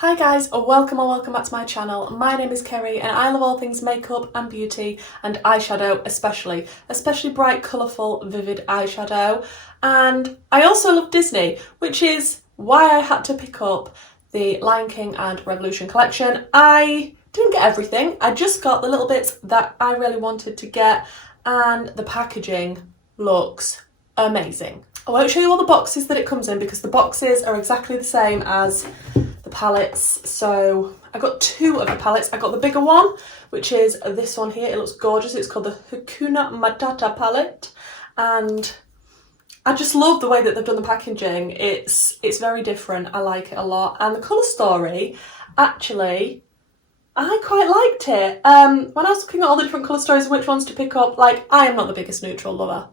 Hi guys, welcome or welcome back to my channel. My name is Kerry and I love all things makeup and beauty and eyeshadow especially bright, colourful, vivid eyeshadow. And I also love Disney, which is why I had to pick up the Lion King and Revolution collection. I didn't get everything, I just got the little bits that I really wanted to get, and the packaging looks amazing. I won't show you all the boxes that it comes in because the boxes are exactly the same as the palettes. So I got two of the palettes. I got the bigger one, which is this one here. It looks gorgeous. It's called the Hakuna Matata palette, and I just love the way that they've done the packaging. It's very different. I like it a lot, and the colour story, actually, I quite liked it. When I was looking at all the different colour stories and which ones to pick up, like, I am not the biggest neutral lover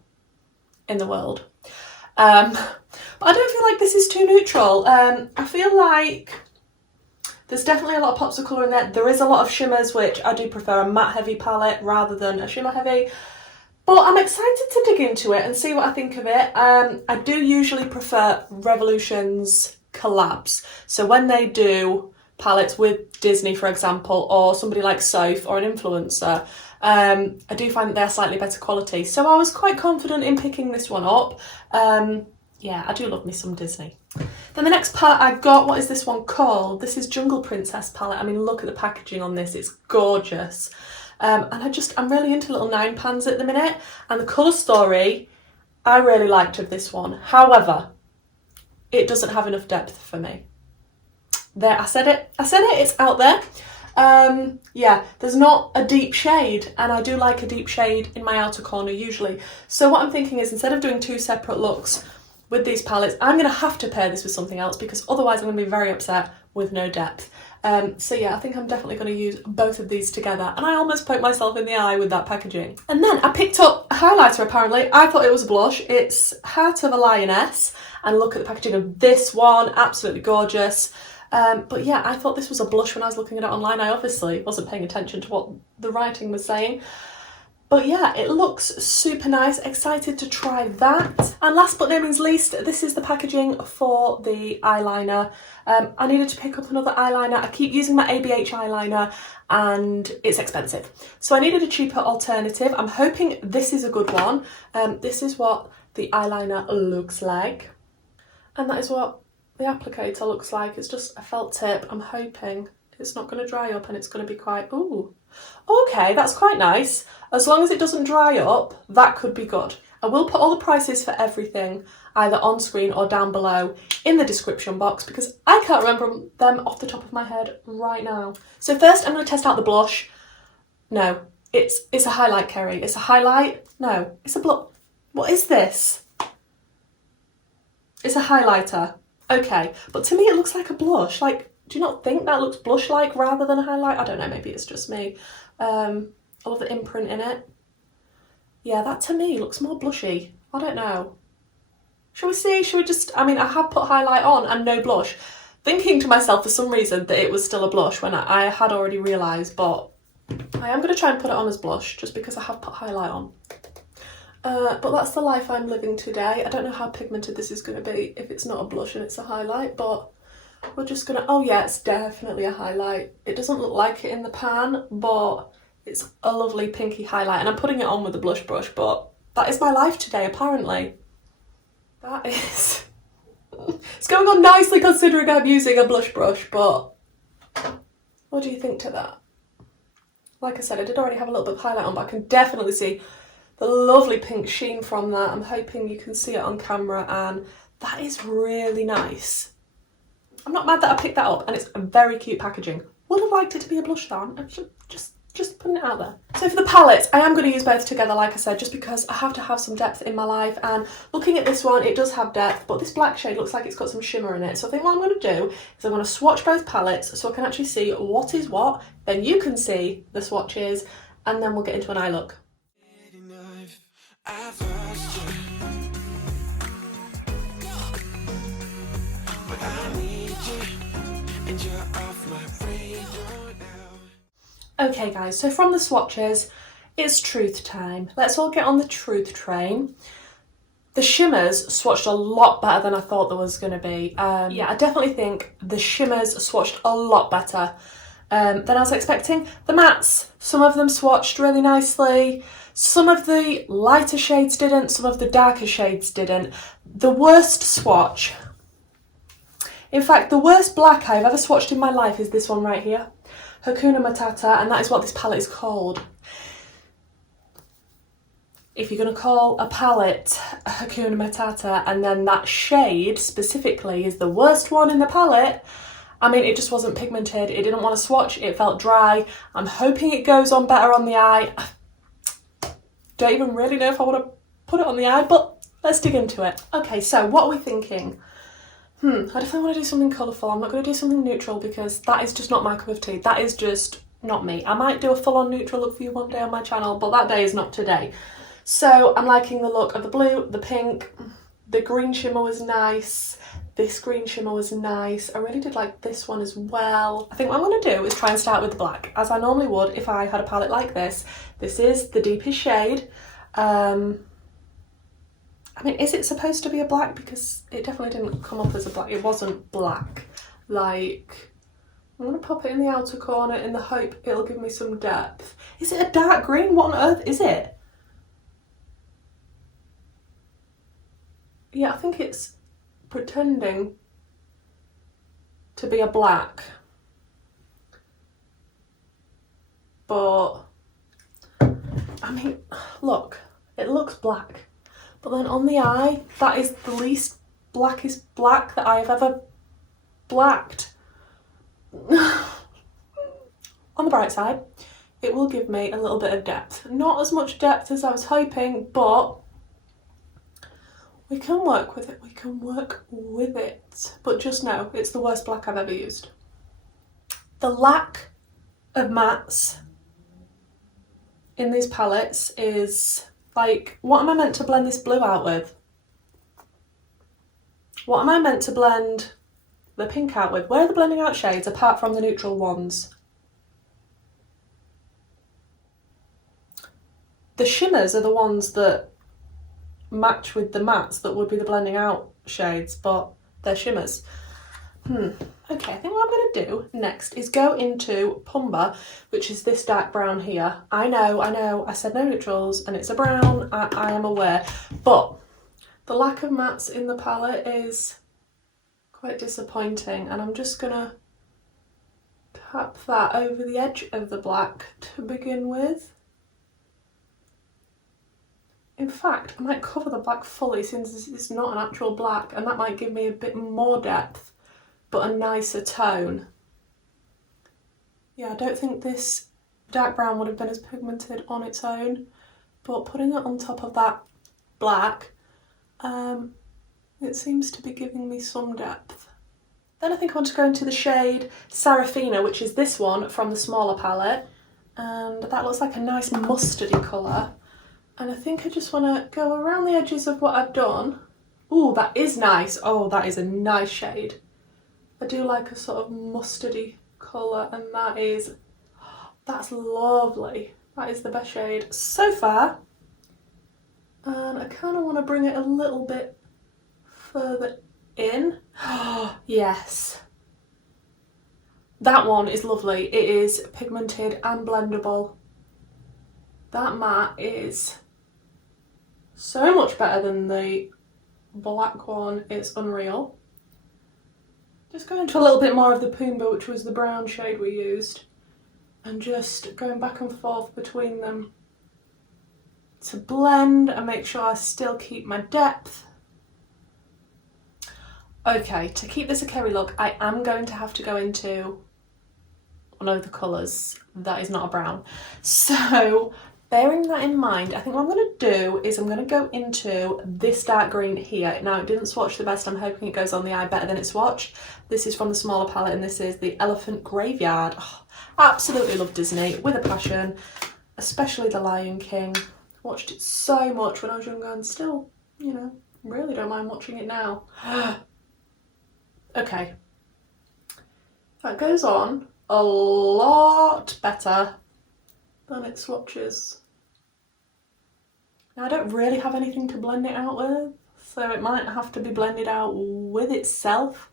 in the world. But I don't feel like this is too neutral. I feel like there's definitely a lot of pops of colour in there. There is a lot of shimmers, which I do prefer a matte heavy palette rather than a shimmer heavy. But I'm excited to dig into it and see what I think of it. I do usually prefer Revolution's collabs. So when they do palettes with Disney, for example, or somebody like Soph or an influencer, I do find that they're slightly better quality. So I was quite confident in picking this one up. Yeah, I do love me some Disney. Then the next palette I got, what is this one called? This is Jungle Princess palette. I mean, look at the packaging on this, it's gorgeous. And I'm really into little 9 pans at the minute. And the colour story, I really liked of this one. However, it doesn't have enough depth for me. There, I said it, it's out there. Yeah, there's not a deep shade, and I do like a deep shade in my outer corner usually. So what I'm thinking is, instead of doing 2 separate looks with these palettes, I'm going to have to pair this with something else because otherwise I'm going to be very upset with no depth. So yeah, I think I'm definitely going to use both of these together, and I almost poked myself in the eye with that packaging. And then I picked up a highlighter apparently. I thought it was a blush. It's Heart of a Lioness, and look at the packaging of this one, absolutely gorgeous. But yeah, I thought this was a blush when I was looking at it online. I obviously wasn't paying attention to what the writing was saying. But yeah, it looks super nice. Excited to try that. And last but no means least, this is the packaging for the eyeliner. I needed to pick up another eyeliner. I keep using my ABH eyeliner and it's expensive. So I needed a cheaper alternative. I'm hoping this is a good one. This is what the eyeliner looks like. And that is what the applicator looks like. It's just a felt tip. I'm hoping it's not going to dry up and it's going to be quite, ooh, okay, that's quite nice. As long as it doesn't dry up, that could be good. I will put all the prices for everything either on screen or down below in the description box because I can't remember them off the top of my head right now. So first I'm going to test out the blush. No, it's a highlight, Kerry. It's a highlight? No, it's a blush. What is this? It's a highlighter. Okay, but to me it looks like a blush. Like, do you not think that looks blush-like rather than a highlight? I don't know, maybe it's just me. I love the imprint in it. Yeah, that to me looks more blushy. I don't know. Shall we see? Shall we just, I mean, I have put highlight on and no blush. Thinking to myself for some reason that it was still a blush when I had already realised, but I am going to try and put it on as blush just because I have put highlight on. But that's the life I'm living today. I don't know how pigmented this is going to be if it's not a blush and it's a highlight, but we're just going to, oh yeah, it's definitely a highlight. It doesn't look like it in the pan, but it's a lovely pinky highlight, and I'm putting it on with the blush brush, but that is my life today, apparently. That is... It's going on nicely considering I'm using a blush brush, but what do you think to that? Like I said, I did already have a little bit of highlight on, but I can definitely see the lovely pink sheen from that. I'm hoping you can see it on camera, and that is really nice. I'm not mad that I picked that up, and it's a very cute packaging. Would have liked it to be a blush though. I'm just putting it out there. So for the palettes, I am going to use both together, like I said, just because I have to have some depth in my life. And looking at this one, it does have depth, but this black shade looks like it's got some shimmer in it. So I think what I'm going to do is I'm going to swatch both palettes so I can actually see what is what. Then you can see the swatches, and then we'll get into an eye look. I've lost you, but I need you, and you're off my radar now. Okay guys, so from the swatches, it's truth time. Let's all get on the truth train. The shimmers swatched a lot better than I thought there was going to be. Yeah, I definitely think the shimmers swatched a lot better than I was expecting. The mattes, some of them swatched really nicely. Some of the lighter shades didn't, some of the darker shades didn't. The worst swatch, in fact, the worst black I've ever swatched in my life is this one right here. Hakuna Matata, and that is what this palette is called. If you're going to call a palette Hakuna Matata and then that shade specifically is the worst one in the palette, I mean, it just wasn't pigmented. It didn't want to swatch. It felt dry. I'm hoping it goes on better on the eye. Don't even really know if I want to put it on the eye, but let's dig into it. Okay, so what are we thinking? I definitely want to do something colourful. I'm not going to do something neutral because that is just not my cup of tea. That is just not me. I might do a full-on neutral look for you one day on my channel, but that day is not today. So I'm liking the look of the blue, the pink, the green shimmer was nice. This green shimmer was nice. I really did like this one as well. I think what I'm going to do is try and start with the black, as I normally would if I had a palette like this. This is the deepest shade. I mean, is it supposed to be a black? Because it definitely didn't come up as a black. It wasn't black. Like, I'm going to pop it in the outer corner in the hope it'll give me some depth. Is it a dark green? What on earth is it? Yeah, I think it's pretending to be a black. But, I mean, look, it looks black. But then on the eye, that is the least blackest black that I have ever blacked. On the bright side, it will give me a little bit of depth. Not as much depth as I was hoping, but we can work with it. We can work with it. But just know, it's the worst black I've ever used. The lack of mattes in these palettes is like, what am I meant to blend this blue out with? What am I meant to blend the pink out with? Where are the blending out shades apart from the neutral ones? The shimmers are the ones that match with the mattes that would be the blending out shades, but they're shimmers. Okay, I think what I'm going to do next is go into Pumba, which is this dark brown here. I know, I said no neutrals and it's a brown, I am aware, but the lack of mattes in the palette is quite disappointing, and I'm just going to tap that over the edge of the black to begin with. In fact, I might cover the black fully since it's not an actual black, and that might give me a bit more depth, but a nicer tone. Yeah, I don't think this dark brown would have been as pigmented on its own, but putting it on top of that black, it seems to be giving me some depth. Then I think I want to go into the shade Sarafina, which is this one from the smaller palette, and that looks like a nice mustardy colour. And I think I just want to go around the edges of what I've done. Ooh, that is nice. Oh, that is a nice shade. I do like a sort of mustardy colour, and that's lovely. That is the best shade so far. And I kind of want to bring it a little bit further in. Oh, yes. That one is lovely. It is pigmented and blendable. That matte is so much better than the black one. It's unreal. Just going into a little bit more of the Pumba, which was the brown shade we used, and just going back and forth between them to blend and make sure I still keep my depth. Okay, to keep this a Kerry look, I am going to have to go into one of the colours that is not a brown. So, bearing that in mind, I think what I'm going to do is I'm going to go into this dark green here. Now, it didn't swatch the best. I'm hoping it goes on the eye better than it swatched. This is from the smaller palette, and this is the Elephant Graveyard. Oh, absolutely love Disney with a passion, especially The Lion King. Watched it so much when I was younger, and still, you know, really don't mind watching it now. Okay. That goes on a lot better than it swatches. Now, I don't really have anything to blend it out with. so it might have to be blended out with itself,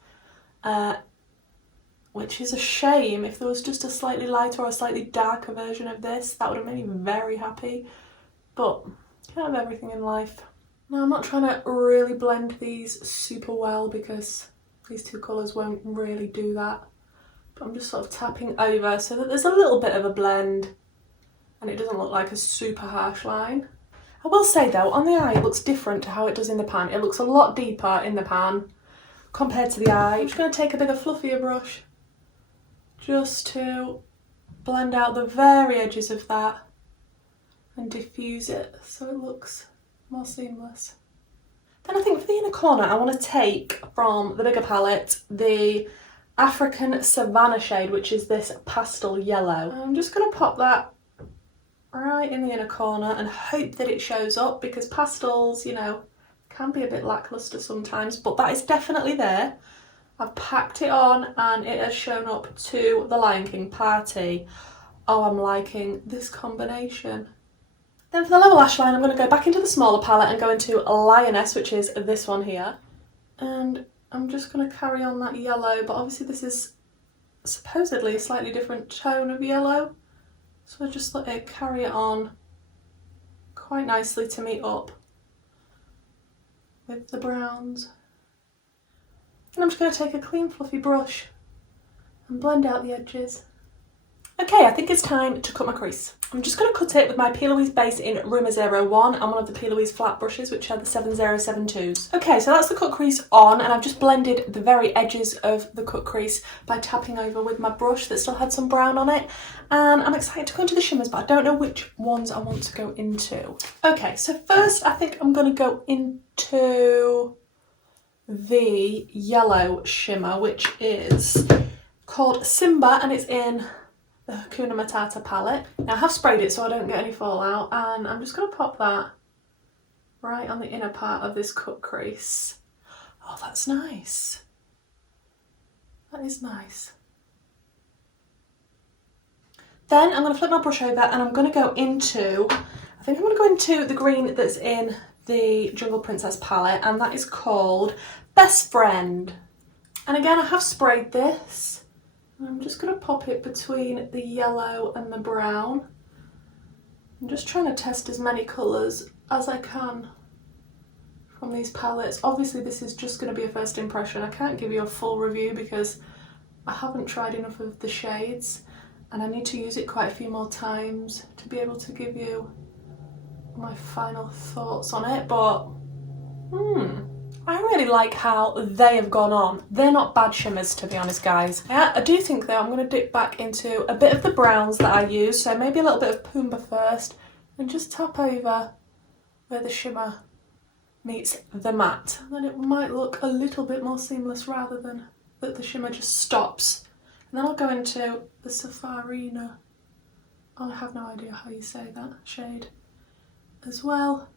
which is a shame. If there was just a slightly lighter or a slightly darker version of this, that would have made me very happy, but you can't have everything in life. Now I'm not trying to really blend these super well because these two colours won't really do that, but I'm just sort of tapping over so that there's a little bit of a blend and it doesn't look like a super harsh line. I will say though, on the eye it looks different to how it does in the pan. It looks a lot deeper in the pan compared to the eye. I'm just going to take a bigger, fluffier brush just to blend out the very edges of that and diffuse it so it looks more seamless. Then I think for the inner corner I want to take from the bigger palette the African Savannah shade, which is this pastel yellow. I'm just going to pop that right in the inner corner and hope that it shows up, because pastels, you know, can be a bit lackluster sometimes, but that is definitely there. I've packed it on and it has shown up to the Lion King party. Oh, I'm liking this combination. Then for the lower lash line, I'm going to go back into the smaller palette and go into Lioness, which is this one here. And I'm just going to carry on that yellow, but obviously this is supposedly a slightly different tone of yellow. So I just let it carry it on quite nicely to meet up with the browns. And I'm just going to take a clean fluffy brush and blend out the edges. Okay, I think it's time to cut my crease. I'm just going to cut it with my P. Louise base in Rumour 01 and one of the P. Louise flat brushes, which are the 7072s. Okay, so that's the cut crease on, and I've just blended the very edges of the cut crease by tapping over with my brush that still had some brown on it. And I'm excited to go into the shimmers, but I don't know which ones I want to go into. Okay, so first I think I'm going to go into the yellow shimmer, which is called Simba, and it's in the Hakuna Matata palette. Now I have sprayed it so I don't get any fallout, and I'm just going to pop that right on the inner part of this cut crease. Oh, that's nice. That is nice. Then I'm going to flip my brush over and I'm going to go into, I think I'm going to go into the green that's in the Jungle Princess palette, and that is called Best Friend. And again, I have sprayed this. I'm just going to pop it between the yellow and the brown. I'm just trying to test as many colours as I can from these palettes. Obviously this is just going to be a first impression. I can't give you a full review because I haven't tried enough of the shades and I need to use it quite a few more times to be able to give you my final thoughts on it, but I really like how they have gone on. They're not bad shimmers, to be honest, guys. Yeah, I do think though I'm going to dip back into a bit of the browns that I use, so maybe a little bit of Pumbaa first, and just tap over where the shimmer meets the matte. And then it might look a little bit more seamless rather than that the shimmer just stops. And then I'll go into the Safarina. Oh, I have no idea how you say that shade as well.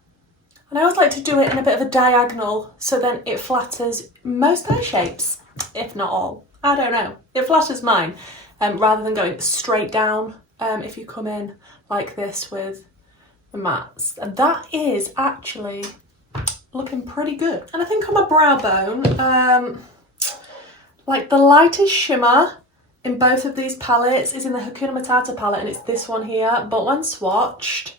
And I always like to do it in a bit of a diagonal so then it flatters most eye shapes, if not all. I don't know. It flatters mine rather than going straight down if you come in like this with the mattes. And that is actually looking pretty good. And I think on my brow bone, like the lightest shimmer in both of these palettes is in the Hakuna Matata palette, and it's this one here. But when swatched,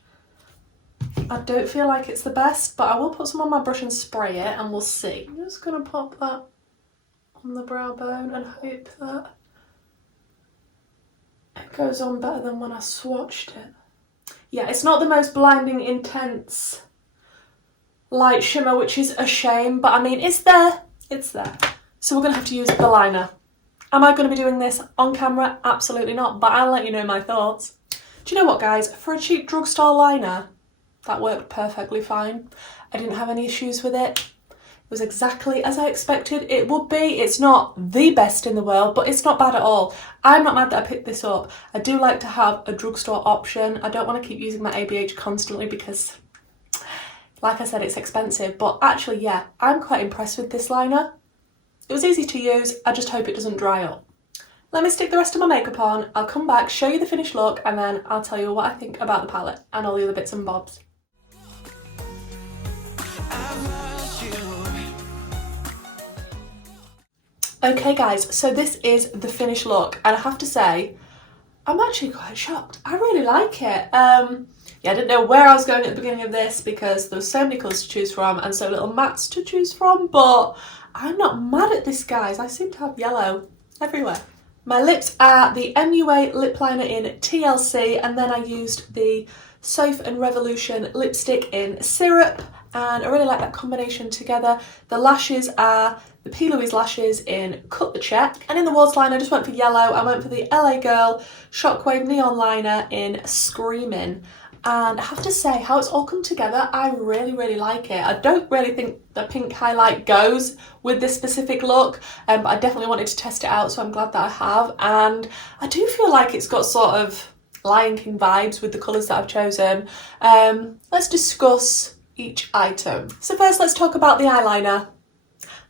I don't feel like it's the best, but I will put some on my brush and spray it and we'll see. I'm just going to pop that on the brow bone and hope that it goes on better than when I swatched it. Yeah, it's not the most blinding, intense light shimmer, which is a shame, but I mean, it's there. It's there. So we're going to have to use the liner. Am I going to be doing this on camera? Absolutely not, but I'll let you know my thoughts. Do you know what, guys? For a cheap drugstore liner, that worked perfectly fine. I didn't have any issues with it. It was exactly as I expected it would be. It's not the best in the world, but it's not bad at all. I'm not mad that I picked this up. I do like to have a drugstore option. I don't want to keep using my ABH constantly because, like I said, it's expensive. But actually, yeah, I'm quite impressed with this liner. It was easy to use. I just hope it doesn't dry up. Let me stick the rest of my makeup on. I'll come back, show you the finished look, and then I'll tell you what I think about the palette and all the other bits and bobs. I've lost you. Okay guys, so this is the finished look, and I have to say, I'm actually quite shocked. I really like it. Yeah, I didn't know where I was going at the beginning of this because there were so many colours to choose from and so little mattes to choose from, but I'm not mad at this, guys. I seem to have yellow everywhere. My lips are the MUA lip liner in TLC, and then I used the Sof and Revolution lipstick in Syrup, and I really like that combination together. The lashes are the P. Louise lashes in Cut the Check, and in the waterline I just went for yellow. I went for the LA Girl Shockwave Neon Liner in Screamin'. And I have to say, how it's all come together, I really like it. I don't really think the pink highlight goes with this specific look, but I definitely wanted to test it out, so I'm glad that I have. And I do feel like it's got sort of Lion King vibes with the colours that I've chosen. Let's discuss each item. So first, let's talk about the eyeliner.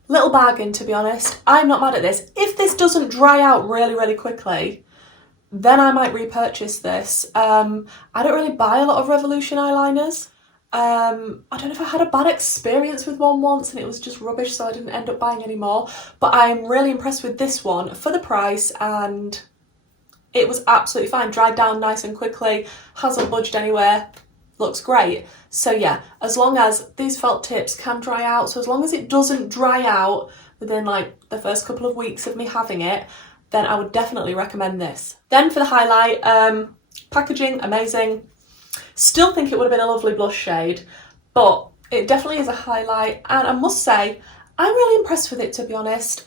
Little bargain, to be honest. I'm not mad at this. If this doesn't dry out really quickly, then I might repurchase this. I don't really buy a lot of Revolution eyeliners. I don't know if I had a bad experience with one once and it was just rubbish, so I didn't end up buying any more. But I'm really impressed with this one for the price, and it was absolutely fine. Dried down nice and quickly, hasn't budged anywhere, looks great. So yeah, as long as these felt tips can dry out, so as long as it doesn't dry out within like the first couple of weeks of me having it, then I would definitely recommend this. Then for the highlight, packaging, amazing. Still think it would have been a lovely blush shade, but it definitely is a highlight, and I must say, I'm really impressed with it, to be honest.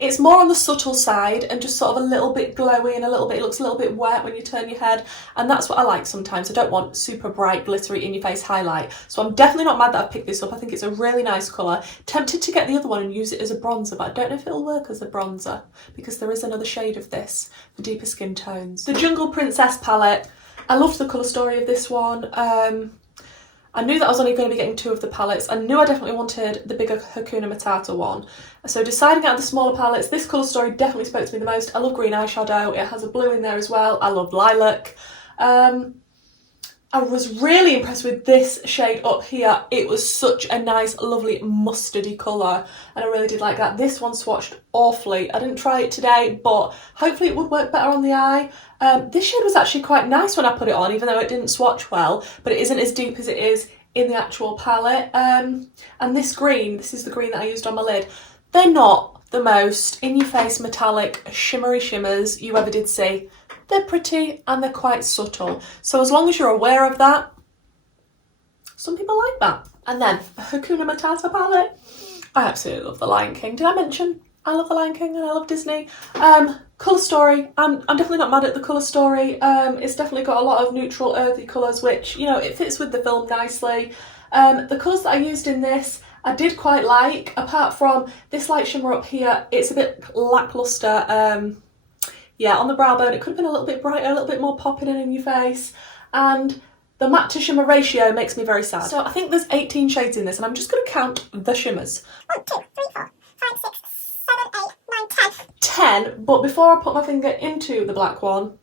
It's more on the subtle side and just sort of a little bit glowy and it looks a little bit wet when you turn your head, and that's what I like sometimes. I don't want super bright, glittery, in-your-face highlight. So I'm definitely not mad that I've picked this up. I think it's a really nice colour. Tempted to get the other one and use it as a bronzer, but I don't know if it'll work as a bronzer because there is another shade of this for deeper skin tones. The Jungle Princess palette. I loved the colour story of this one. I knew that I was only going to be getting 2 of the palettes. I knew I definitely wanted the bigger Hakuna Matata one. So deciding out of the smaller palettes, this colour story definitely spoke to me the most. I love green eyeshadow. It has a blue in there as well. I love lilac. I was really impressed with this shade up here. It was such a nice, lovely mustardy colour, and I really did like that. This one swatched awfully. I didn't try it today, but hopefully it would work better on the eye. This shade was actually quite nice when I put it on, even though it didn't swatch well, but it isn't as deep as it is in the actual palette. And this green, this is the green that I used on my lid. They're not the most in-your-face metallic shimmery shimmers you ever did see. They're pretty and they're quite subtle. So as long as you're aware of that, some people like that. And then the Hakuna Matata palette. I absolutely love the Lion King. Did I mention I love the Lion King and I love Disney? Colour story. I'm definitely not mad at the colour story. It's definitely got a lot of neutral earthy colours, which, you know, it fits with the film nicely. The colours that I used in this, I did quite like. Apart from this light shimmer up here, it's a bit lacklustre. Yeah, on the brow bone, it could have been a little bit brighter, a little bit more popping in your face. And the matte to shimmer ratio makes me very sad. So I think there's 18 shades in this, and I'm just going to count the shimmers. 1, 2, 3, 4, 5, 6, 7, 8, 9, 10. 10, but before I put my finger into the black one,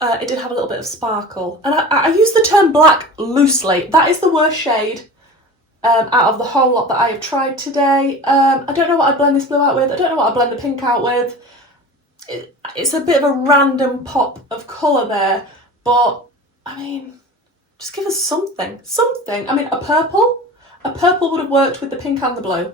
it did have a little bit of sparkle. And I use the term black loosely. That is the worst shade out of the whole lot that I have tried today. I don't know what I'd blend this blue out with. I don't know what I'd blend the pink out with. It's a bit of a random pop of colour there, but I mean, just give us something. I mean, a purple would have worked with the pink and the blue.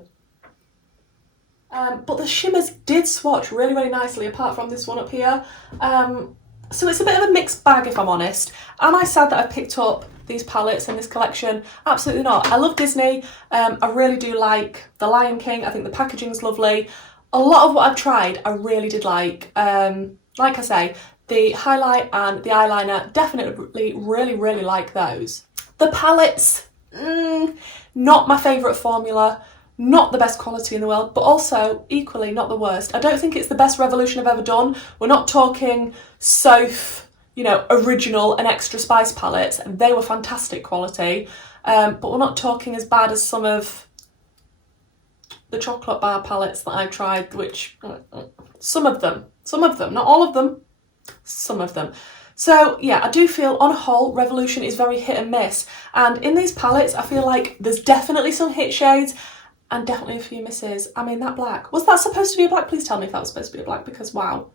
But the shimmers did swatch really nicely, apart from this one up here. So it's a bit of a mixed bag, if I'm honest. Am I sad that I've picked up these palettes in this collection? Absolutely not. I love Disney. I really do like the Lion King. I think the packaging's lovely. A lot of what I've tried I really did like. Like I say, the highlight and the eyeliner, definitely really like those. The palettes, not my favourite formula, not the best quality in the world, but also equally not the worst. I don't think it's the best Revolution I've ever done. We're not talking Sof, you know, original and extra spice palettes. They were fantastic quality, but we're not talking as bad as some of the chocolate bar palettes that I've tried, which some of them, not all of them, some of them. So yeah, I do feel on a whole Revolution is very hit and miss, and in these palettes I feel like there's definitely some hit shades and definitely a few misses. I mean, that black, was that supposed to be a black? Please tell me if that was supposed to be a black, because wow.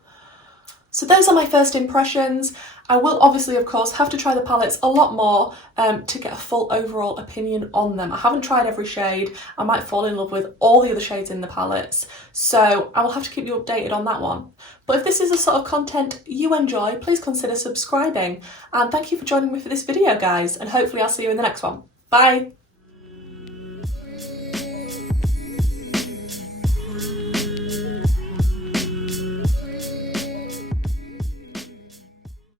So those are my first impressions. I will obviously, of course, have to try the palettes a lot more to get a full overall opinion on them. I haven't tried every shade. I might fall in love with all the other shades in the palettes. So I will have to keep you updated on that one. But if this is the sort of content you enjoy, please consider subscribing. And thank you for joining me for this video, guys. And hopefully I'll see you in the next one. Bye.